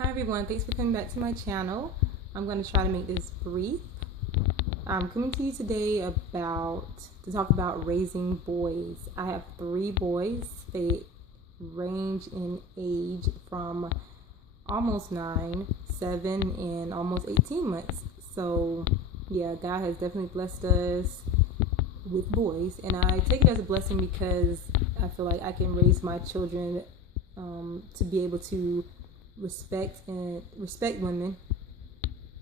Hi everyone, thanks for coming back to my channel. I'm going to try to make this brief. I'm coming to you today to talk about raising boys. I have 3 boys. They range in age from almost 9, 7, and almost 18 months. So yeah, God has definitely blessed us with boys, and I take it as a blessing because I feel like I can raise my children to be able to respect women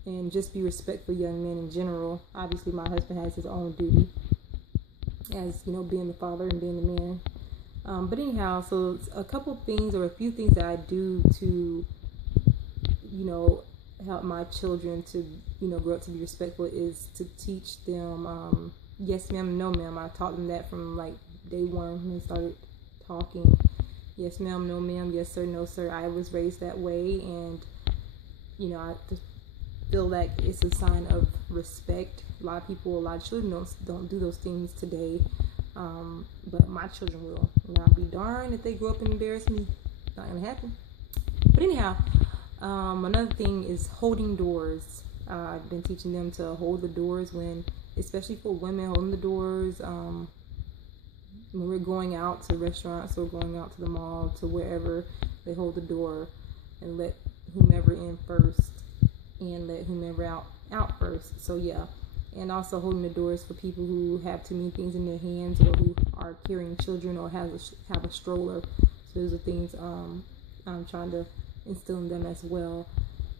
and just be respectful young men in general. Obviously my husband has his own duty as being the father and being the man, but anyhow, so a few things that I do to help my children to grow up to be respectful is to teach them yes ma'am, no ma'am. I taught them that from like day one when they started talking. Yes ma'am, no ma'am, yes sir, no sir. I was raised that way, and I feel like it's a sign of respect. A lot of children don't do those things today, but my children will. And I'll be darned if they grow up and embarrass me. Not gonna happen. But anyhow, another thing is holding doors. I've been teaching them to hold the doors especially for women, holding the doors. When we're going out to restaurants or going out to the mall, to wherever, they hold the door and let whomever in first and let whomever out first. So yeah, and also holding the doors for people who have too many things in their hands or who are carrying children or have a stroller. So those are things I'm trying to instill in them as well.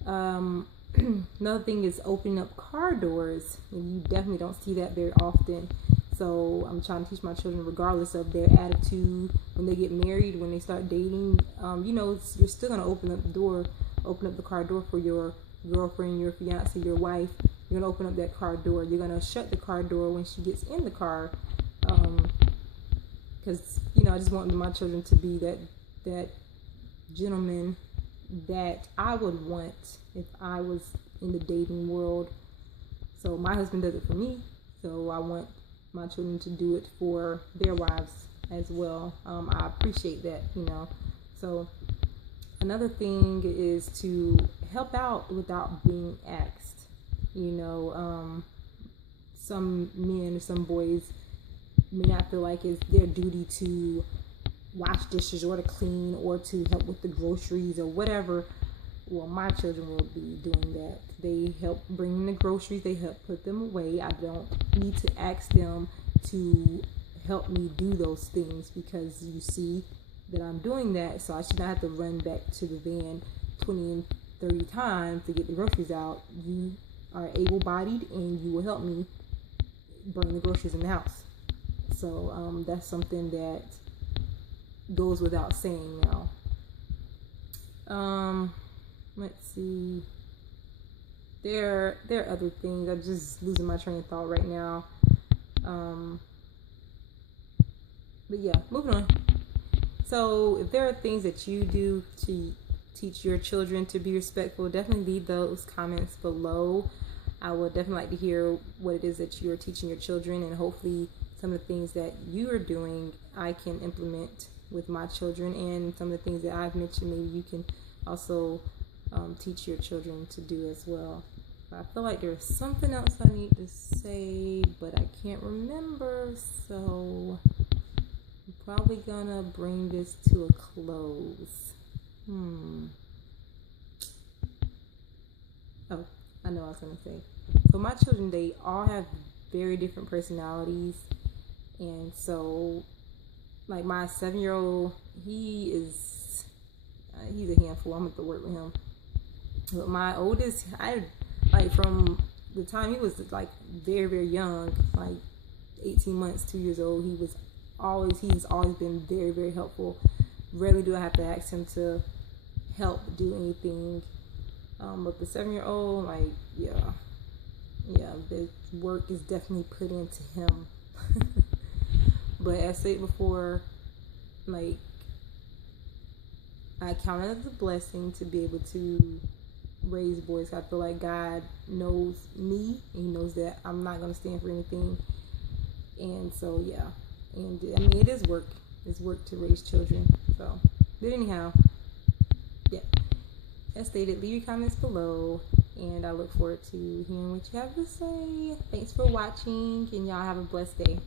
Another thing is opening up car doors, and you definitely don't see that very often. So I'm trying to teach my children, regardless of their attitude, when they get married, when they start dating, you're still going to open up the car door for your girlfriend, your fiance, your wife. You're going to open up that car door. You're going to shut the car door when she gets in the car. Because, I just want my children to be that gentleman that I would want if I was in the dating world. So my husband does it for me, so I want my children to do it for their wives as well. I appreciate that, So another thing is to help out without being asked. Some men or some boys may not feel like it's their duty to wash dishes or to clean or to help with the groceries or whatever. Well, my children will be doing that. They help bring in the groceries. They help put them away. I don't need to ask them to help me do those things because you see that I'm doing that, so I should not have to run back to the van 20 and 30 times to get the groceries out. You are able-bodied and you will help me bring the groceries in the house. So that's something that goes without saying now. Let's see. There are other things. I'm just losing my train of thought right now. But yeah, moving on. So if there are things that you do to teach your children to be respectful, definitely leave those comments below. I would definitely like to hear what it is that you are teaching your children, and hopefully some of the things that you are doing I can implement with my children, and some of the things that I've mentioned maybe you can also teach your children to do as well. I feel like there's something else I need to say, but I can't remember, so I'm probably gonna bring this to a close. Oh, I know what I was gonna say. So my children, they all have very different personalities, and so like my 7-year-old, he's a handful. I'm gonna have to work with him. But my oldest, from the time he was like very, very young, like 18 months, 2 years old, he's always been very, very helpful. Rarely do I have to ask him to help do anything. But the 7-year-old, the work is definitely put into him. But as I said before, I count it as a blessing to be able to raise boys. I feel like God knows me, and He knows that I'm not going to stand for anything. And so, yeah. And I mean, it is work. It's work to raise children. So, but anyhow, yeah. as stated, leave your comments below, and I look forward to hearing what you have to say. Thanks for watching, and y'all have a blessed day.